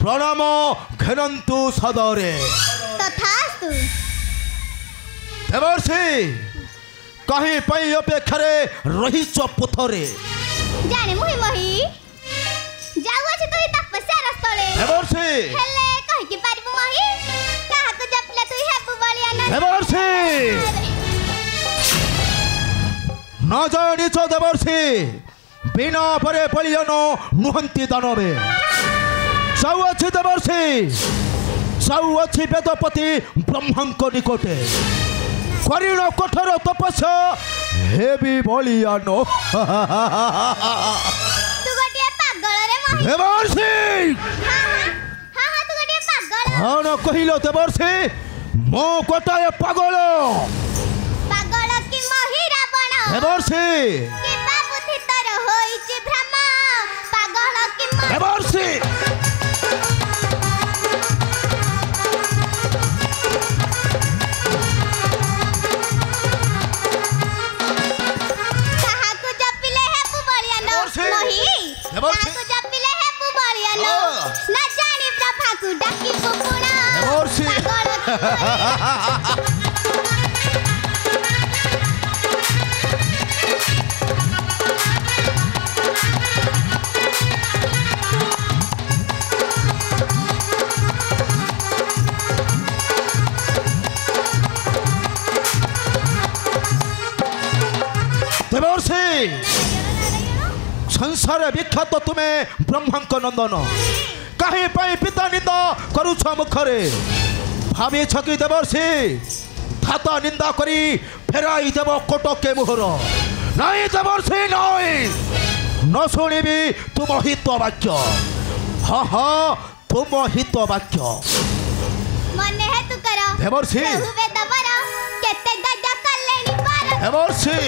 प्रणाम घनंतु सदरे तथास्तु देवर्षि कहीं पई अपेक्षारे रहिच पुथरे जाने मुहि मही जाऊ अछि तोई तपस्या रस्तले देवर्षि हेले कहि कि पारिबु मही काहा को जपले तोई हेबु बलिया न देवर्षि न जानिछ देवर्षि बिना परे बलियान नुहंती दानवे जाऊ अछि देवर्षि जाऊ अछि वेदपति ब्रह्मांक निकटे करिण कठोर तपस्या हेबी बलियान तू गोटिए पागल रे मही देवर्षि हां तू गोटिए पागल कौन कहिलो देवर्षि मो गोटाए पागल की मही रावण देवर्षि कि बाबुथि तर होइछि भ्रम पागल की मही देवर्षि काहा को जपिले हेबु बलिया न मही काहा को जपिले हेबु बलिया न जानी प्रभा को डाकी पुपुणा देवर्षि देवर्षि संसार विख्यात तुम्हें ब्रह्मांक नंदन कहीं पाई पिता निंदा करुछ मुखरे भावी छकी देवर्षि धाता निंदा करी फेराई देव कोटके मुहर नहीं देवर्षि नहीं न शुणिबी तुम हित वाक्य हाँ हाँ तुम हित वाक्य मने है तू करो देवर्षि हुवे दबर केते गजा कल्लेनी पार देवर्षि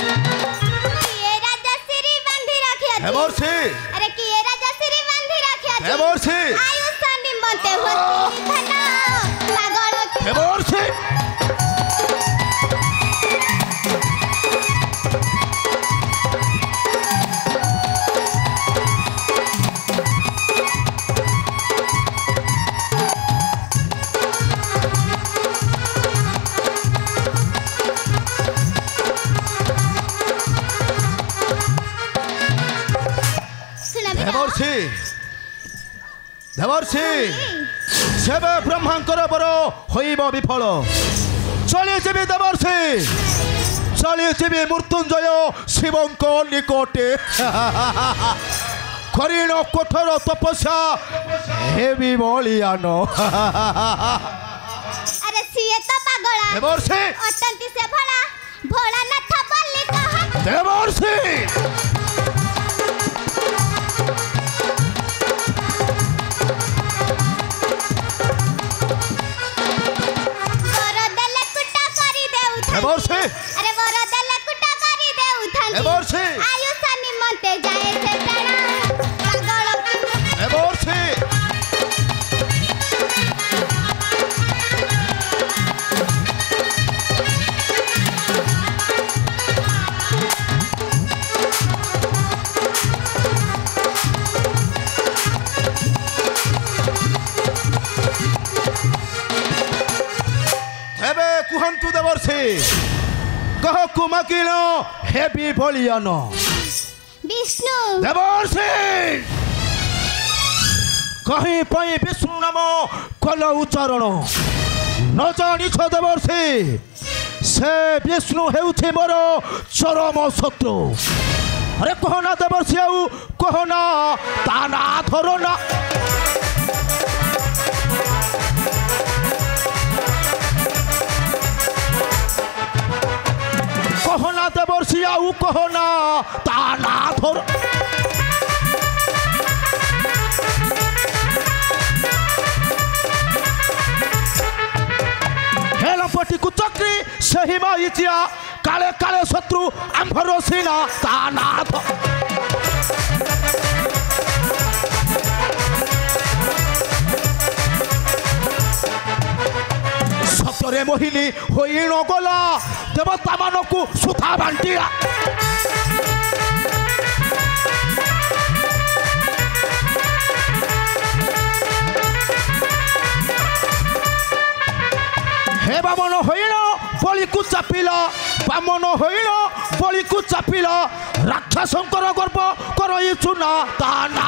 किए राजा सिरी बांधी रखिया देवर्षि अरे किए राजा सिरी बांधी रखिया देवर्षि आयुष निमंते होती धन पागल की देवर्षि सुना बेटा देवर्षि देवर्षि सेवे ब्रह्मांकर बर होइब विफल चली जीवी देवर्षि चली जीवी मृत्युंजय शिवंक निकटे करिण कठोर तपस्या हेबी बलियान अरे सिए तो पागला देवर्षि अटंती से भोला भोला न था बल्ली कहा देवर्षि वरो देले कुटा करी देउ देवर्षि अरे वरो देले कुटा करी देउ देवर्षि आयुष निमंते जाए से प्राण पागल की देवर्षि हेबे कुहंतु देवर्षि कह कुमाकिल हेबी बलियान विष्णु देवर्षि कहीं पई विष्णु नाम कल उच्चारण न जानिछ देवर्षि से विष्णु हेउछि मोर चरम शत्रु अरे कहना देवर्षि आउ कहना ता ना धरो ना कहना देवर्षि आउ कहना ता ना धरो हेलपटी कुचक्री सही माइचिया काले काले शत्रु आंभर सीना ता नाथ सत्य ପରେ ମୋହିନୀ ହୋଇଣ ଗଲା ଦେବତା ମାନଙ୍କୁ ସୁତା ବାଣ୍ଟିଲା हे बामन ହୋଇଣ बलिକୁ ଚାପିଲା ବାମନ ହୋଇଣ बलिକୁ ଚାପିଲା ରାକ୍ଷସଙ୍କର ଗର୍ବ କରଇ ଚୁନା ତାନା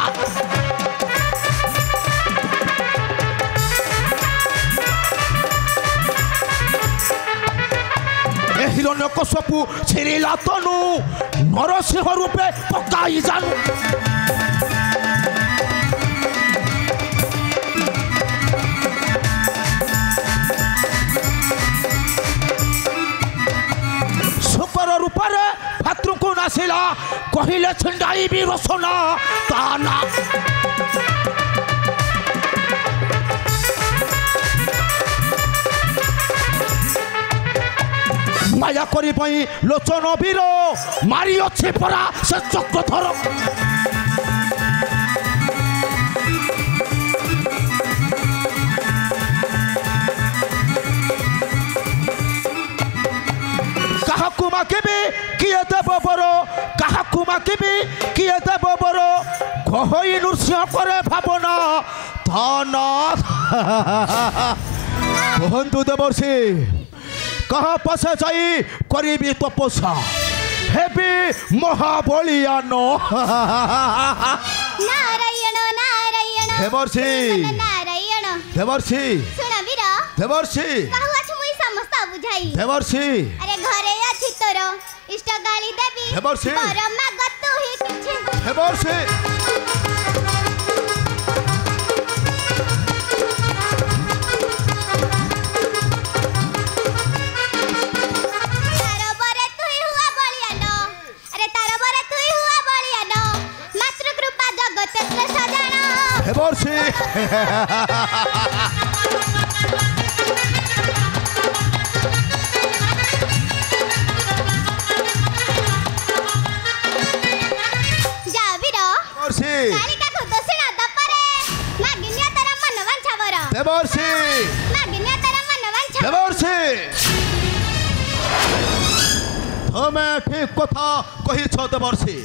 हिरण्यकश्यपु छिरिला तनु नरसिंह रूपे पकाई जानू शुकर रूपरे भातृ को नासिला कहिले छिंडाई भी रसना ताना माया करी पई लोचन वीर मारी अच्छे परा से चक्रधर काहाकु माकेबे किए देव बर काहाकु माकेबे किए देव बर गहई नृसिंह करे भावना धना कहतु देवर्षि कहा पसे जाई करीबी तपस्या हेबी महाबलियान नारायण नारायण देवर्षि नारायण देवर्षि सुन वीर देवर्षि कहू अछि मुई समस्त बुझाई देवर्षि अरे घरे अछि तोर इष्ट गाली देवी देवर्षि परम गतु ही किछि देवर्षि देवर्षि कालिका को दोषिना दपरे मागिन्या तेरा मन वांछा वर देवर्षि मागिन्या तेरा मन वांछा देवर्षि तमे ठीक कथा कहि छ देवर्षि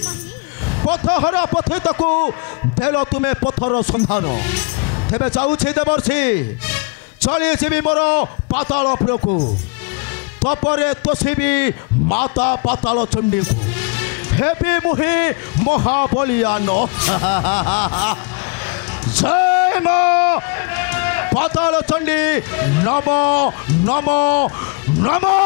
पथहरा पथित को देल तुम्हें पथर संधान तेरे जाऊे देवर्षि चली जीवी मोर पाताल को तपरे तोषिबी माता पाताल चंडी को हेबी मुहि महाबलियान जय मा पाताल चंडी नमो नमो नमो